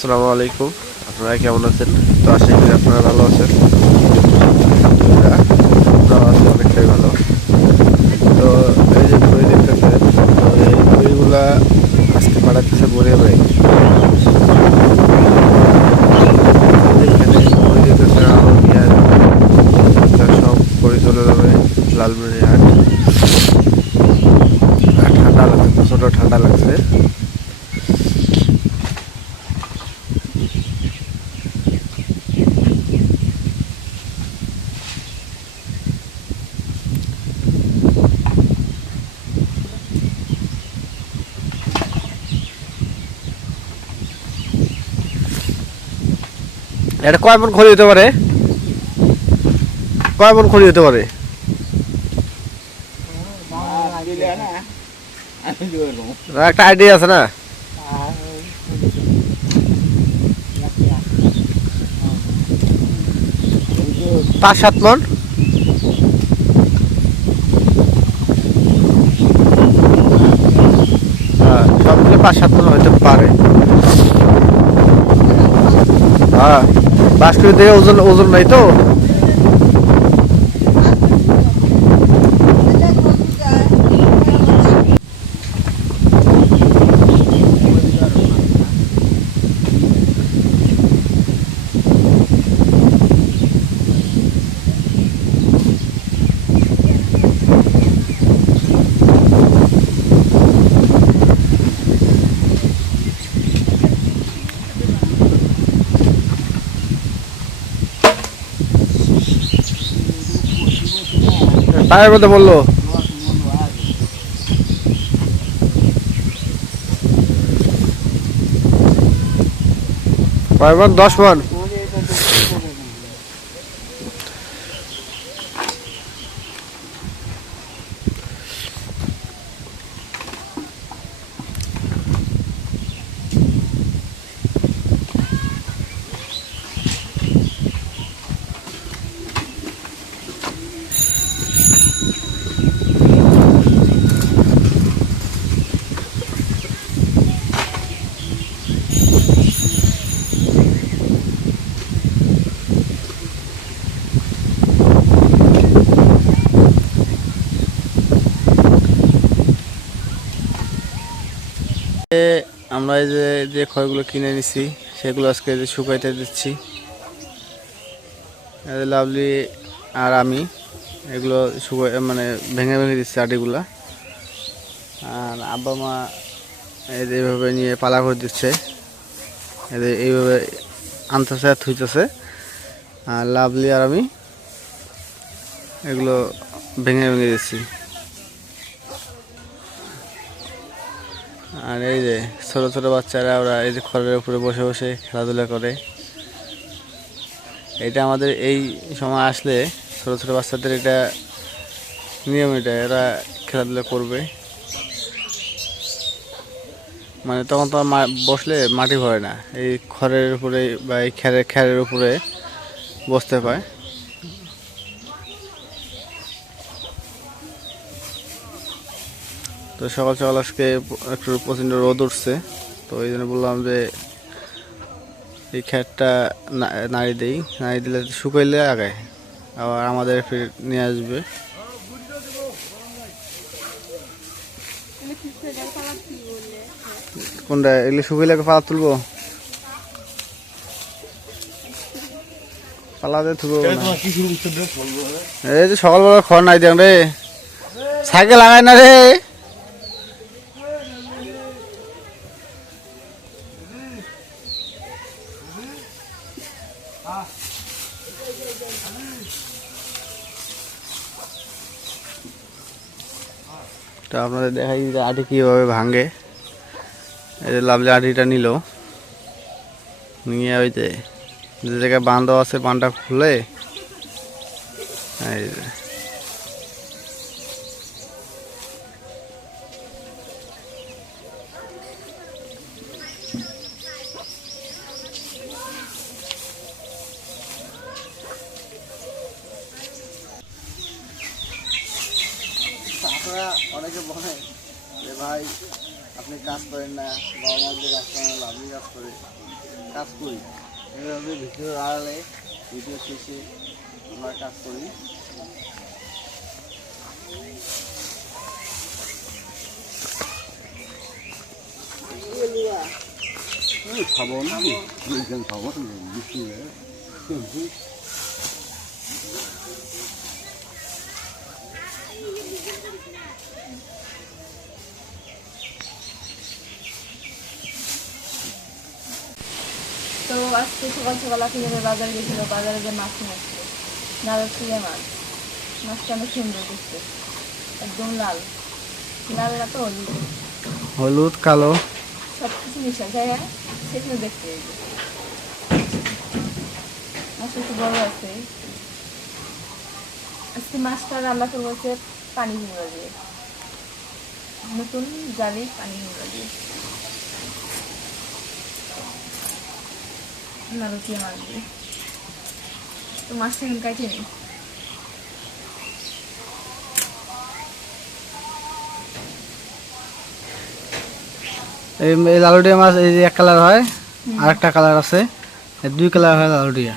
আসসালামু আলাইকুম। আপনারা কেমন আছেন? তো আশা করি আপনারা ভালো আছেন আমরাও আছি অনেকটাই ভালো তো এই যে বই দেখতেছেন তো এই বইগুলা আজকে পাঠাতেছে বড়ে ভাই এখানে বই দেখতেছেন আমার বিহার সব বই চলে যাবে লালবাড়ি হাট আর ঠান্ডা লাগছে প্রচণ্ড ঠান্ডা লাগছে এটা কয় মন খড়ি হতে পারে? কয় মন খড়ি হতে পারে? একটা আইডিয়া আছে না? পাঁচ, সাত মন? হ্যাঁ সব মিলে পাঁচ, সাত মন হইতে পারে। হ্যাঁ। বাসকরি থেকে ওজন ওজন নাই তো? পায়ের মধ্যে বলল। মন দশ মন এ, আমরা এই যে যে খড়গুলো কিনে নিছি, সেগুলো আজকে যে শুকাইতে দিচ্ছি। লাভলি আর আমি, এগুলো শুকাই মানে ভেঙে ভেঙে দিচ্ছি আটিগুলা। আর আব্বা মা এইভাবে নিয়ে পালা করে দিচ্ছে। এদের এইভাবে আনতেছে আর থুইতেছে। আর লাভলি আর আমি এগুলো ভেঙে ভেঙে দিচ্ছি। আর এই যে ছোট ছোট বাচ্চারা ওরা এই যে খড়ের উপরে বসে বসে খেলাধুলা করে। এটা আমাদের এই সময় আসলে ছোট ছোট বাচ্চাদের এটা নিয়ম এটা, এরা খেলাধুলা করবে। মানে তখন তো বসলে মাটি ভরে না। এই খড়ের উপরে বা এই খ্যারের খ্যারের উপরে বসতে পায় তো সকাল সকাল আজকে একটু প্রচণ্ড রোদ উঠছে। তো এই জন্য বললাম যে এই খ্যাটটা নাড়ি দেই। নাড়ি দিলে শুকাইলে আগায়। আবার আমাদের ফির নিয়ে আসবে। কোনটা? এগুলো শুকাইলে পালা তুলবো? পালাতে থুবো। এই যে সকালবেলা খড় নাই দেন রে। সাইকেল লাগাই না রে। তো আপনাদের দেখাই যে আটি কীভাবে ভাঙে। এই যে লাভলি আটিটা নিল, নিয়ে ওই যে যে জায়গায় বাঁধ আছে, বাঁধটা খুলে, এই আপনারা অনেকে বলে যে, ভাই, আপনি কাজ করেন না বাবা মা যে কাজ করেন না আপনি কাজ করে, কাজ করি। এভাবে ভিডিও আড়ালে ভিডিও শেষে আমরা কাজ করি। খাব না খাব আজকে সকাল সকাল আপনি যাবে বাজারে গেছিল বাজারে যে মাছ লাল ফুলে মাছ। মাছটা অনেক সুন্দর দেখতে একদম লাল। লাল না তো হলুদ। হলুদ কালো। সব কিছু মিশা যায় সেখানে দেখতে মাছটা একটু বড় আছে। আজকে মাছটা রান্না করব হচ্ছে পানি কুমড়া দিয়ে। নতুন জালি পানি কুমড়া দিয়ে। মাছ দিয়ে তো মাছটা কিন্তু কাটিয়ে নিই এই এই লালুটিয়া মাছ এই যে এক কালার হয় আর একটা কালার আছে। দুই কালার হয় লালুটিয়া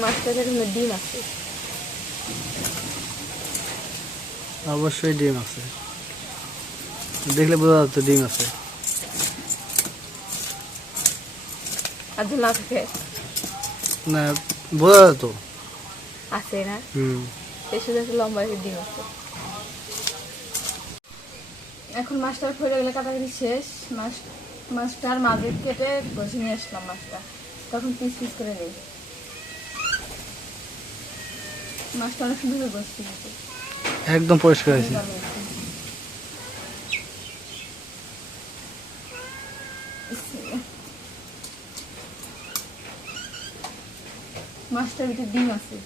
মাছটার মধ্যে ডিম আছে। অবশ্যই ডিম আছে। দেখলে বোঝা যাচ্ছে ডিম আছে। আর যদি না থাকে না বোঝা যেত আছে না? হুম। একটা লম্বা ডিম আছে। এখন মাছটার ফেলে গেলে কাটাকাটি শেষ। মাছ মাছটার মাঝে কেটে বসে নিয়ে আসলাম মাছটা। তখন পিস পিস করে নিই। মাছটা অনেক সুন্দর বসছে একদম পরিষ্কার হয়েছে। মাছটার ভিতরে ডিম আছে।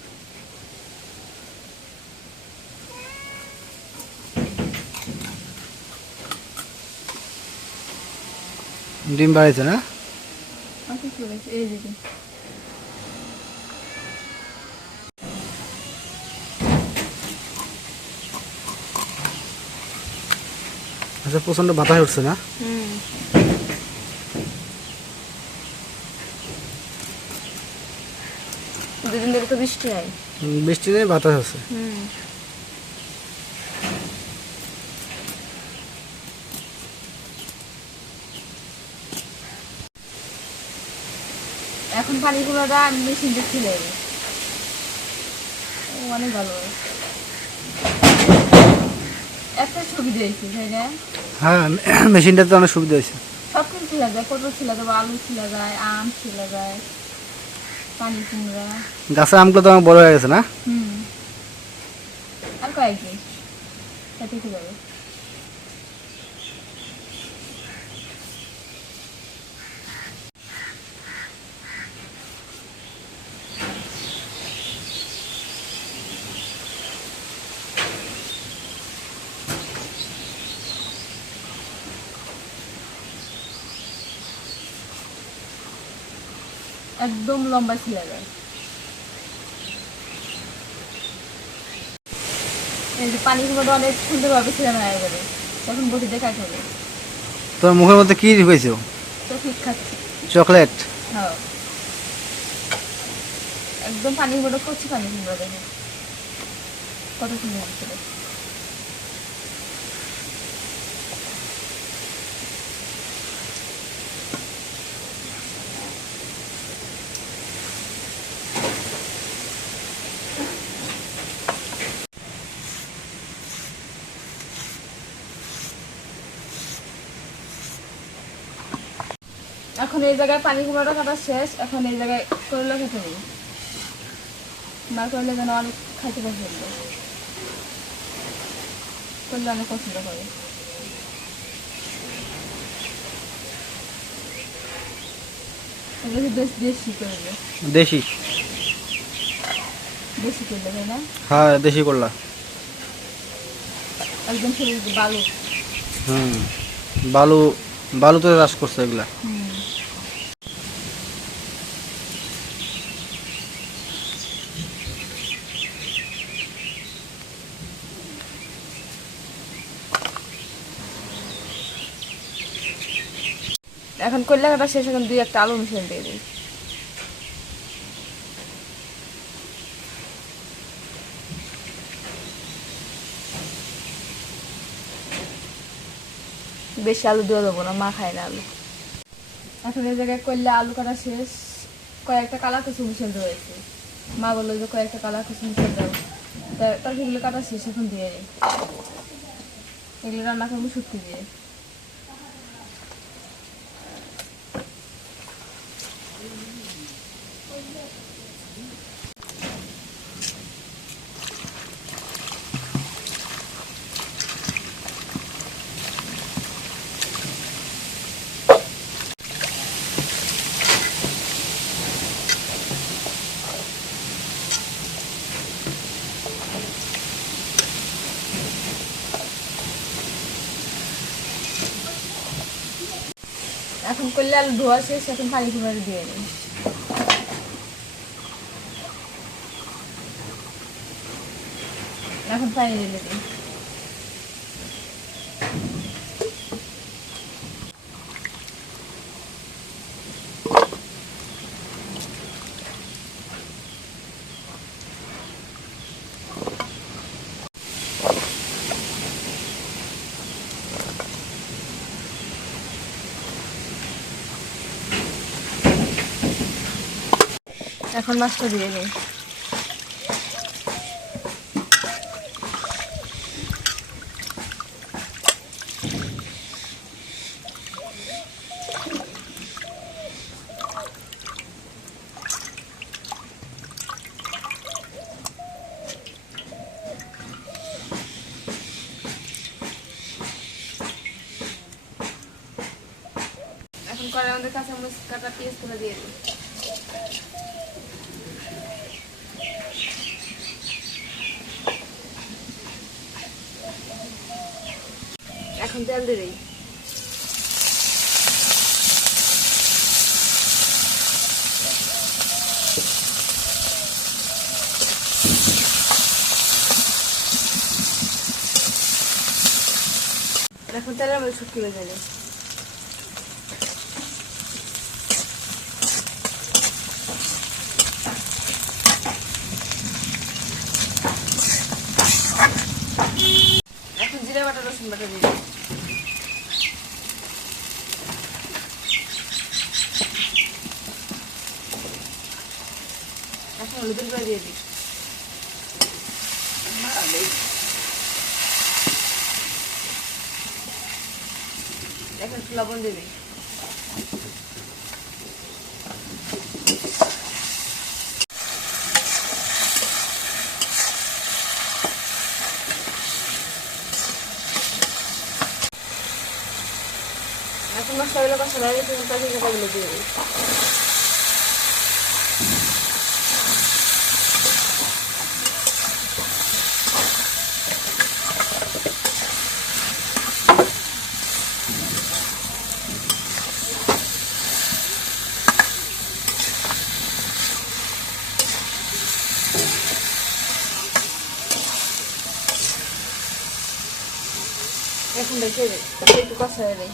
ডিম বাড়িছে না? এই যে আচ্ছা প্রচণ্ড বাতাস উঠছে না? দুদিন ধরে তো বৃষ্টি হয়। নেই বাতাস আছে। এখন পানিগুলোটা মেশিন দিয়ে ছিলে অনেক ভালো। সুবিধা হয়েছে তাই না? হ্যাঁ মেশিনটাতে অনেক সুবিধা হয়েছে। সব কিছু ছিল যায় পটল ছিল যায় আলু ছিলা যায় আম ছিলা যায় পানি কুমড়া। গাছের আমগুলো তো অনেক বড় হয়ে গেছে না? হুম। আর কয়েকদিন সাথে কি যাবে একদম লম্বা যে পানিগুলো অনেক সুন্দরভাবে এবারে তখন বসে দেখা খাবে তোমার মুখের মধ্যে কি চকলেট? হ্যাঁ। একদম পানির মতো কচি পানি কুমড়া দেখে। কত সুন্দর লাগছিল এখন এই জায়গায় পানি কুমড়াটা কাটা শেষ। এখন এই জায়গায় করলে খেতে নেই না করলে যেন অনেক খাইতে পছন্দ করলে অনেক পছন্দ করে। এগুলো হচ্ছে দেশ দেশি। দেশি করলে তাই না? হ্যাঁ দেশি করলা। একদম শরীর বালু। হুম। বালু বালুতে চাষ করছে এগুলা। হুম। এখন কাটা শেষ এখন দুই একটা আলু মিশিয়ে দিয়ে দিই। বেশি আলু দিয়ে দেবো না, মা খায় না আলু। এখন এই জায়গায় করলে আলু কাটা শেষ। কয়েকটা কালা কুচু মিশন রয়েছে মা বলল যে কয়েকটা কালা কুচু মিশন তা- তার সেগুলো কাটা শেষ, এখন দিয়ে এগুলো রান্না করব শুটকি দিয়ে। এখন করলে আলু ধোয়া শেষ এখন পানি ফুমারে দিয়ে দিই এখন পানি দিলে দিই। এখন মাছটা দিয়ে দিই এখন করে আমাদের কাঁচামরিচ কাটা পেঁয়াজ করে দিয়ে দিই এখন তেল দিয়ে দিই এখন তেলের মধ্যে শুটকি বেজে দিই এখন জিরা বাটা রসুন বাটা দিয়ে দিই এখন হলুদের গুঁড়া দিয়ে দিই এখন একটু লবণ দিয়ে দিই এখন মশলাগুলো কষা হয়ে গেছে এখন পাখি কাটাগুলো দিয়ে দিই এখন দেখে দিই তারপরে একটু কষা হয়ে দেয়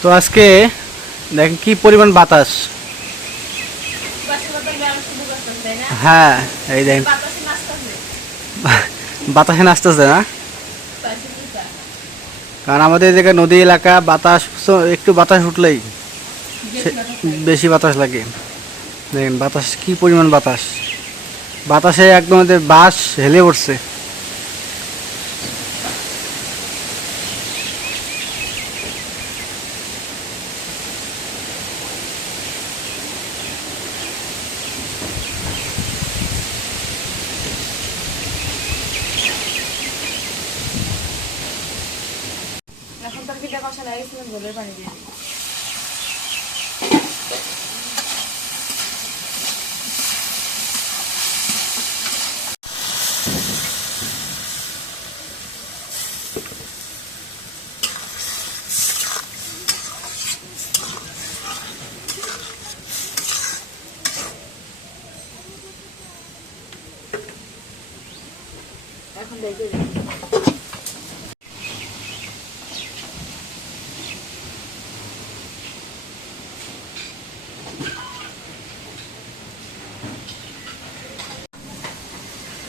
তো আজকে দেখেন কি পরিমাণ বাতাস। হ্যাঁ এই দেখেন। বাতাসে নাচতেছে না? কারণ আমাদের এদিকে নদী এলাকা, বাতাস একটু বাতাস উঠলেই বেশি বাতাস লাগে। দেখেন বাতাস, কি পরিমাণ বাতাস। বাতাসে একদম বাস হেলে পড়ছে এখন দেখে দিই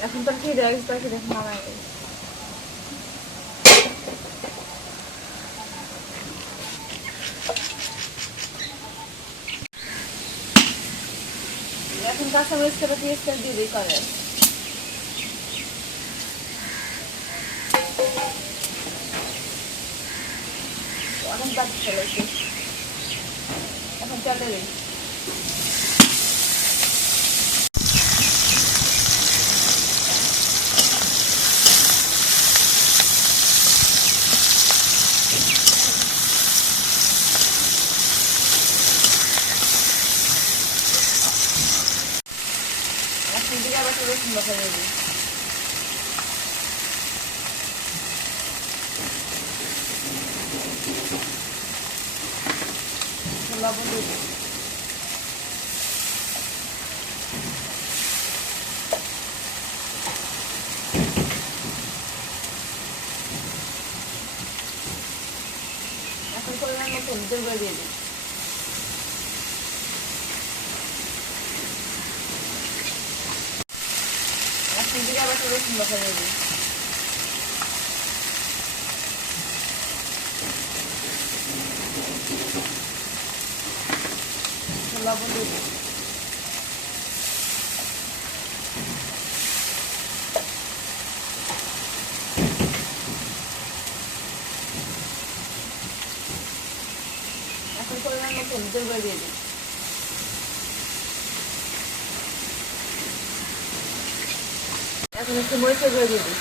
এখন তো কি দেয় তরকারি দেখুন নামাই দেয় এখন কাঁচা মরিচ করে পেঁয়াজ তেল দিয়ে দিই করে এখন বাদ চলেছে এখন চলে দিই এখন দিকে আবার একটু রসুন বাটা দিয়ে দিই এখন লবণ দিয়ে দিই এখন পরিমাণ মতো হলুদের গুঁড়ো দিয়ে দিই আবার রসুন বাটা দিয়ে দিই লবণ এখন পরিমাণ মতো হলুদের গুঁড়ো দিয়ে দিই দিয়ে দিই।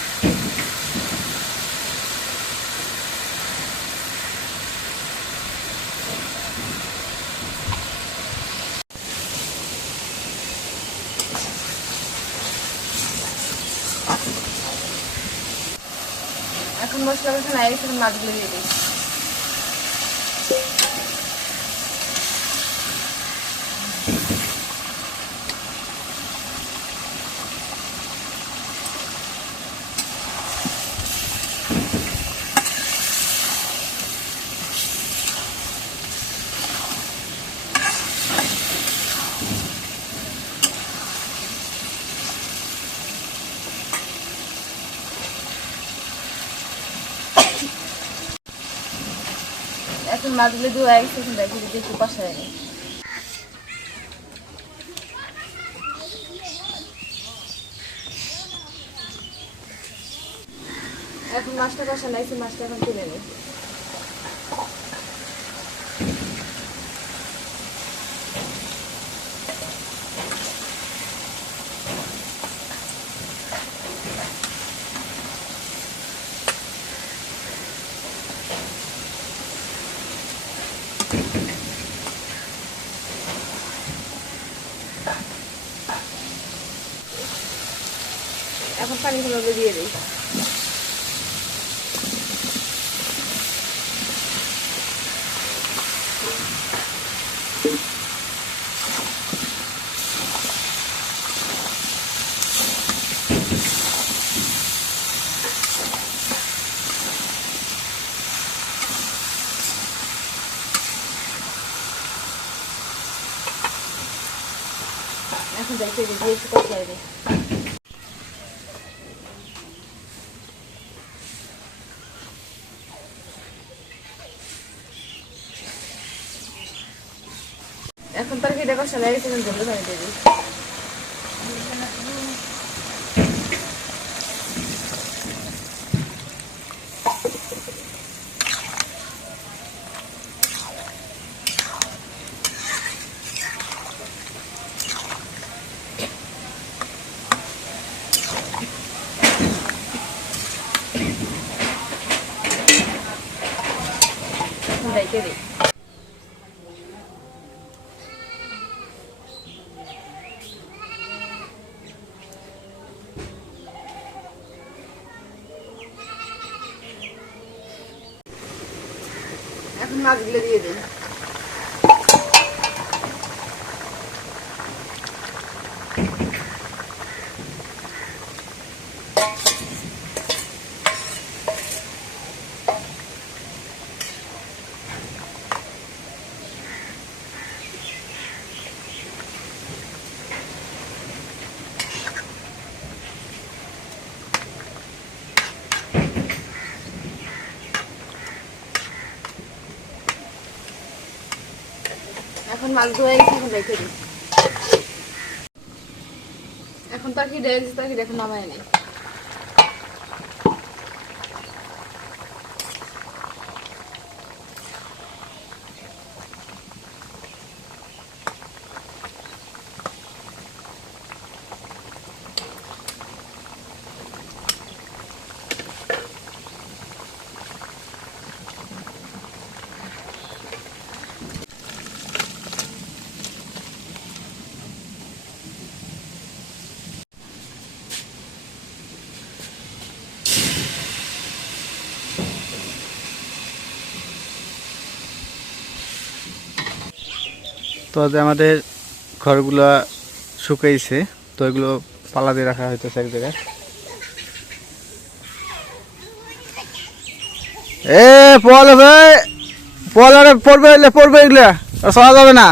এখন মশলা মশলা নাই মাছগুলো দিয়ে দিই। এখন মাছগুলো দিয়ে এক সেকেন্ড দেখি যদি একটু কষায় নি এখন মাছটা কষা নাইছে মাছটা এখন তুলে নিই এখন পানিগুলো দিয়ে দিই এখন দেখে দিই দিয়ে একটু কষাই দিই এখন তরকারিটা কষা লেগে গেছে এখন জলের পানি দিয়ে দিই ঢেকে দিই এখন মাছগুলো দিয়ে দিই এখন মাছ ধোয়া গেছে এখন রেখে দিই। এখন তরকারি ডেয়ে গেছে তরকারি এখন নামাই নেই। তো আমাদের ঘরগুলা শুকাইছে, তো এগুলো পালা দিয়ে রাখা হইতেছে এক জায়গায়। এ পল ভাই! পল আরে পড়বে এগুলো, পড়বে এগুলা। আর সরা যাবে না।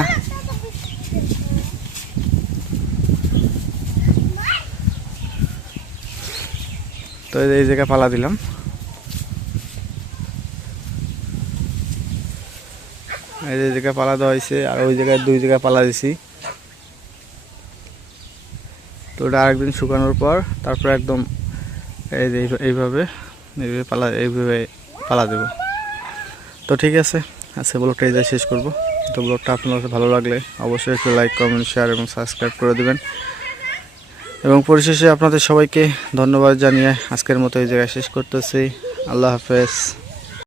তো এই জায়গায় পালা দিলাম। এই জায়গায় পালা দেওয়া হয়েছে, আর ওই জায়গায় দুই জায়গায় পালা দিছি। তো ওটা আরেকদিন শুকানোর পর তারপর একদম এই যে এইভাবে এইভাবে পালা এইভাবে পালা দেব। তো ঠিক আছে, আজকে ব্লগটা এই শেষ করব। তো ব্লগটা আপনার ভালো লাগলে অবশ্যই একটু লাইক কমেন্ট শেয়ার এবং সাবস্ক্রাইব করে দেবেন। এবং পরিশেষে আপনাদের সবাইকে ধন্যবাদ জানিয়ে আজকের মতো এই জায়গায় শেষ করতেছি। আল্লাহ হাফেজ।